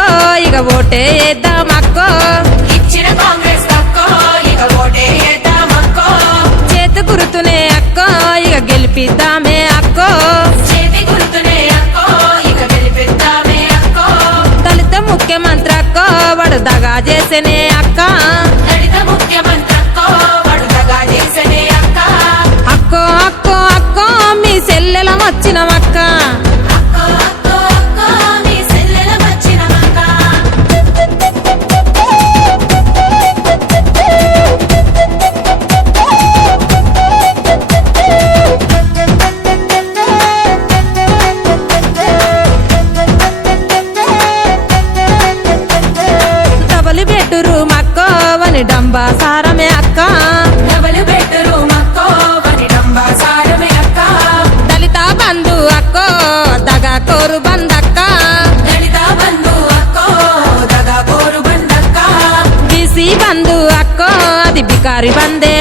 అక్కో ఇక ఓటే వేద్దాం అక్కో ఇచ్చిన కాంగ్రెస్ అక్కో ఇక ఓటే వేద్దామక్కో చేతి గుర్తునే అక్కో ఇక గెలిపిద్దామే అక్కో చేతి గుర్తునే అక్కో ఇక గెలిపిద్దామే అక్కో దళిత ముఖ్యమంత్రి అక్కో వాడు దగా చేసేనే అక్క దళిత ముఖ్యమంత్రి అక్కో వాడు దగా చేసనే అక్క అక్కో అక్కో అక్కో మీ సెల్లెల వచ్చినమక్క అక్కో అక్కో అక్కో మీ సెల్లెల వచ్చినమక్క డబల్ బెడ్రూమ్ అక్కో వని డంబా సారమే అక్క డబుల్ బెడ్రూమ్ అక్కో వని డంబా సారమే అక్క దళిత బంధు అక్కో దగా కోరు బందక్క దళిత బంధు అక్కో దగా కోరు బందక్క బీసీ బంధు అక్కో అది బికారి బందే